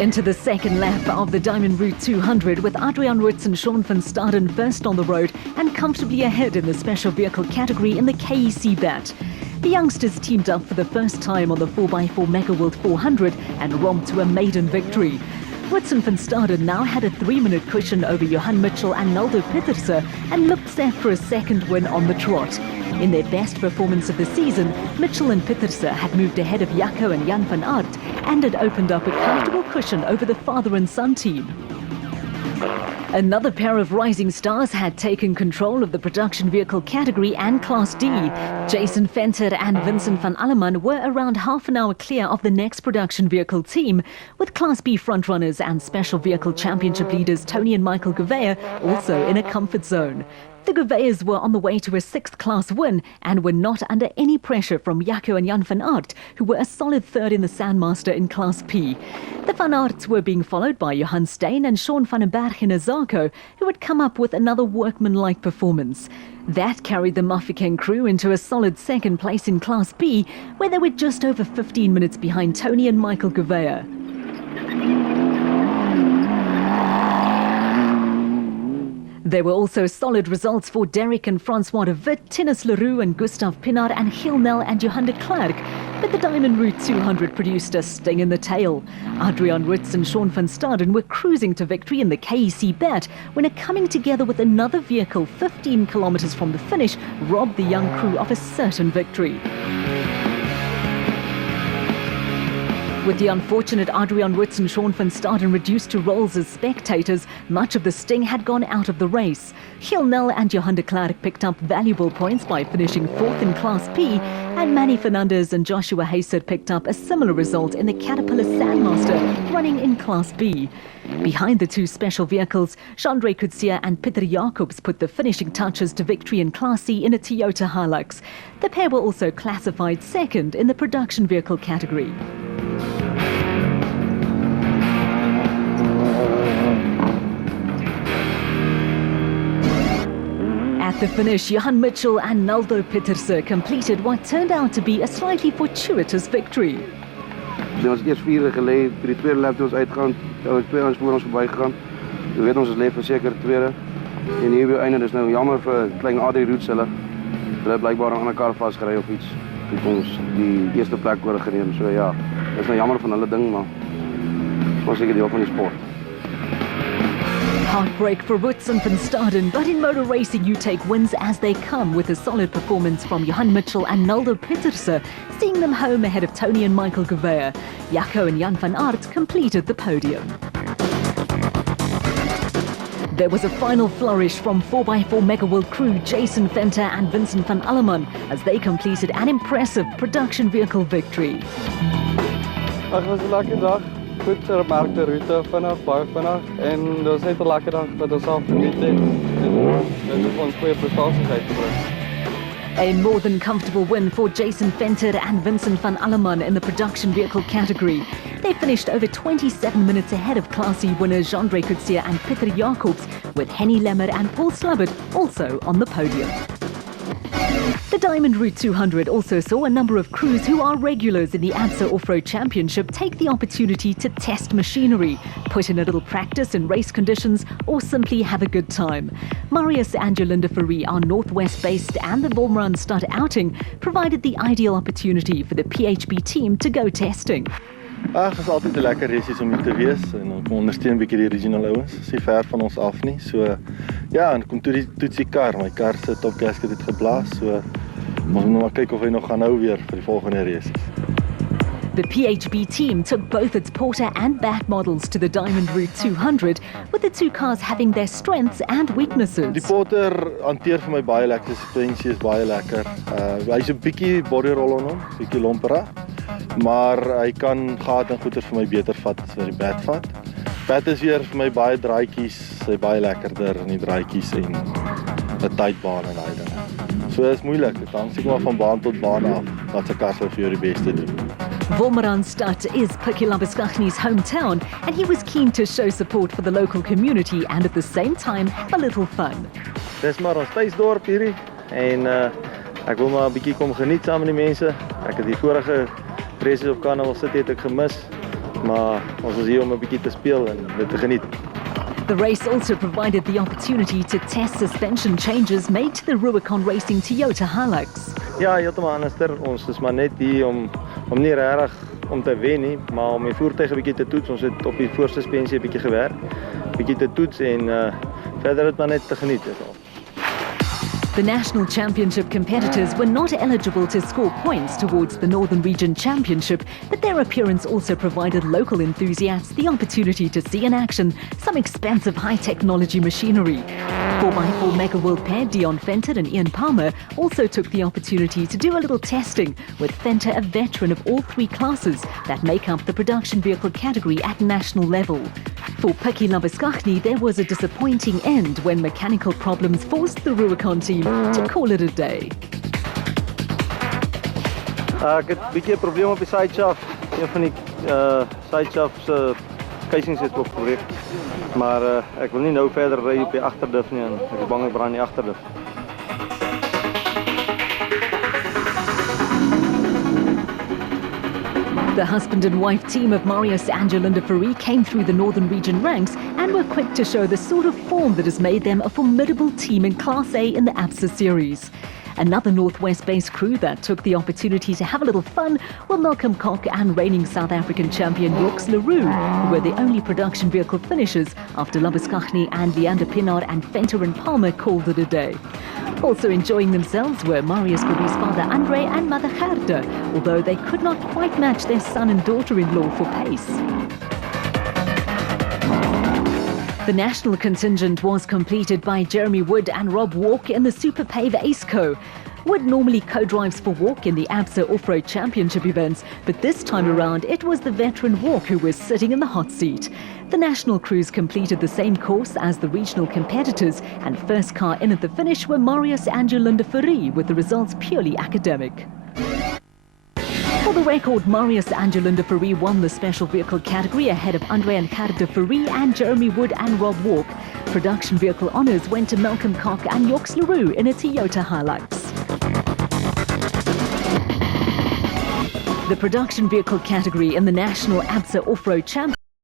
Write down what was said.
Into the second lap of the Diamond Route 200 with Adrian Roots and Sean van Staden first on the road and comfortably ahead in the special vehicle category in the KEC BAT. The youngsters teamed up for the first time on the 4x4 Mega World 400 and romped to a maiden victory. Roots and van Staden now had a 3-minute cushion over Johan Mitchell and Naldo Pieterse and looked set for a second win on the trot. In their best performance of the season, Mitchell and Pieterse had moved ahead of Jaco and Jan van Aert and had opened up a comfortable cushion over the father and son team. Another pair of rising stars had taken control of the production vehicle category and Class D. Jason Venter and Vincent van Alleman were around half an hour clear of the next production vehicle team, with Class B frontrunners and special vehicle championship leaders Tony and Michael Gouveia also in a comfort zone. The Gouveias were on the way to a 6th class win and were not under any pressure from Jaco and Jan van Aert, who were a solid third in the Sandmaster in Class P. The Van Aerts were being followed by Johan Steyn and Sean van den Berg in a Zarco, who had come up with another workmanlike performance. That carried the Mafeking crew into a solid second place in Class B, where they were just over 15 minutes behind Tony and Michael Gouveia. There were also solid results for Derek and Francois de Wit, Tinus Leroux and Gustav Pinard and Gil Nel and Johan de Klerk. But the Diamond Route 200 produced a sting in the tail. Adrian Roots and Sean van Staden were cruising to victory in the KEC BAT when a coming together with another vehicle 15 kilometers from the finish robbed the young crew of a certain victory. With the unfortunate Adrian Roots and Sean van Staden reduced to roles as spectators, much of the sting had gone out of the race. Gil Nel and Johan de Klerk picked up valuable points by finishing 4th in Class P, and Manny Fernandez and Joshua Hayser picked up a similar result in the Caterpillar Sandmaster, running in Class B. Behind the two special vehicles, Jandre Coetzee and Pieter Jacobs put the finishing touches to victory in Class C in a Toyota Hilux. The pair were also classified second in the production vehicle category. At the finish, Johan Mitchell and Naldo Pieterse completed what turned out to be a slightly fortuitous victory. Ons eerst 4 geleden, bij de tweede lap toen ons uitgaan, hebben 2 ons voor ons voorbij gegaan. We weten ons leven zeker de tweede. En hier weer einde, dus nou jammer voor kleine Adrie Roots hulle. Hulle blijkbaar aan elkaar vastgereden of iets. Die ons die eerste plek worden genomen. So ja, dat is nou jammer van hulle ding, maar het was zeker deel van die sport. Heartbreak for Roots and van Staden, but in motor racing you take wins as they come, with a solid performance from Johan Mitchell and Naldo Pieterse, seeing them home ahead of Tony and Michael Gouveia. Jaco and Jan van Aert completed the podium. There was a final flourish from 4x4 Mega World crew Jason Venter and Vincent van Alleman as they completed an impressive production vehicle victory. Het was een lekker dag. Goed gemerkte route, vinnig, baie vinnig. En dit was net 'n lekker dag dat ons al geniet het. En dit het ons goeie prestasies uitgebring. A more than comfortable win for Jason Venter and Vincent van Alleman in the production vehicle category. They finished over 27 minutes ahead of Class C winners Jandre Coetzee and Pieter Jacobs, with Henny Lemmer and Paul Slubbert also on the podium. The Diamond Route 200 also saw a number of crews who are regulars in the ABSA Off-Road Championship take the opportunity to test machinery, put in a little practice in race conditions, or simply have a good time. Marius and Jolinda Fourie are Northwest-based, and the Wolmaranstad Stud outing provided the ideal opportunity for the PHB team to go testing. Het is altijd een lekker races om hier te wees en ons ondersteun 'n bietjie die regional ouens. Dit is nie ver van ons af nie. So ja, en kom toets die kar. My kar se top gasket het geblaas. So ons moet maar kyk of hy nog gaan hou weer vir die volgende races. The PHB team took both its Porter and BAT models to the Diamond Route 200, with the two cars having their strengths and weaknesses. Die Porter hanteer vir my baie lekker, suspensie is baie lekker. Hy's 'n bietjie bodyroll aan hom, bietjie lomperig, maar hy kan gat en goeder vir my beter vat as wat die BAT vat. BAT is weer vir my baie draaitjies, hy baie lekkerder in die draaitjies en 'n tight baan en daai dinge. So is moeilik, dit hang seker maar van baan tot baan af wat se kar sou vir jou die beste doen. Wolmaranstad is Pikkie Labuschagne hometown, and he was keen to show support for the local community and at the same time have a little fun. Dis maar ons tuisdorp hierdie en ek wil maar 'n bietjie kom geniet saam met die mense. Ek het die vorige races op Carnival City het ek gemis. maar ons is hier om 'n bietjie te speel en dit te geniet. The race also provided the opportunity to test suspension changes made to the Rubicon Racing Toyota Hilux. Ja, heeltemal anderster. Ons is maar net hier om nie regtig om te wen nie, maar om die voertuig 'n bietjie te toets. Ons het op die voorsuspensie 'n bietjie gewerk, bietjie te toets en verder het maar net te geniet is al. The National Championship competitors were not eligible to score points towards the Northern Region Championship, but their appearance also provided local enthusiasts the opportunity to see in action some expensive high-technology machinery. 4x4 Mega World pair Dion Venter and Ian Palmer also took the opportunity to do a little testing, with Venter a veteran of all three classes that make up the production vehicle category at national level. For Pikkie Labuschagne, there was a disappointing end when mechanical problems forced the Rubicon team to call it a day. Ek het 'n bietjie 'n probleem op die sideshaft. Een van die sideshafts se casings het opgebreek. Maar ek wil nie nou verder ry op die agterdif nie en ek is bang ek brand die agterdif. The husband and wife team of Marius and Jolinda Fourie came through the Northern Region ranks and were quick to show the sort of form that has made them a formidable team in Class A in the ABSA series. Another Northwest-based crew that took the opportunity to have a little fun were Malcolm Koch and reigning South African champion Yorks Leroux, who were the only production vehicle finishers after Labuschagne and Leander Pinaar and Venter and Palmer called it a day. Also enjoying themselves were Marius Fourie's father Andre and mother Gerda, although they could not quite match their son and daughter-in-law for pace. The national contingent was completed by Jeremy Wood and Rob Walk in the Super Pave Aceco. Wood normally co-drives for Walk in the ABSA Off-Road Championship events, but this time around it was the veteran Walk who was sitting in the hot seat. The national crews completed the same course as the regional competitors, and first car in at the finish were Marius and Jolinda Fourie, with the results purely academic. For the record, Marius and Jolinda Fourie won the special vehicle category ahead of Andre and Gerda Fourie and Jeremy Wood and Rob Walk. Production vehicle honours went to Malcolm Koch and Yorks Leroux in a Toyota Hilux. The production vehicle category in the National ABSA Off-Road Championship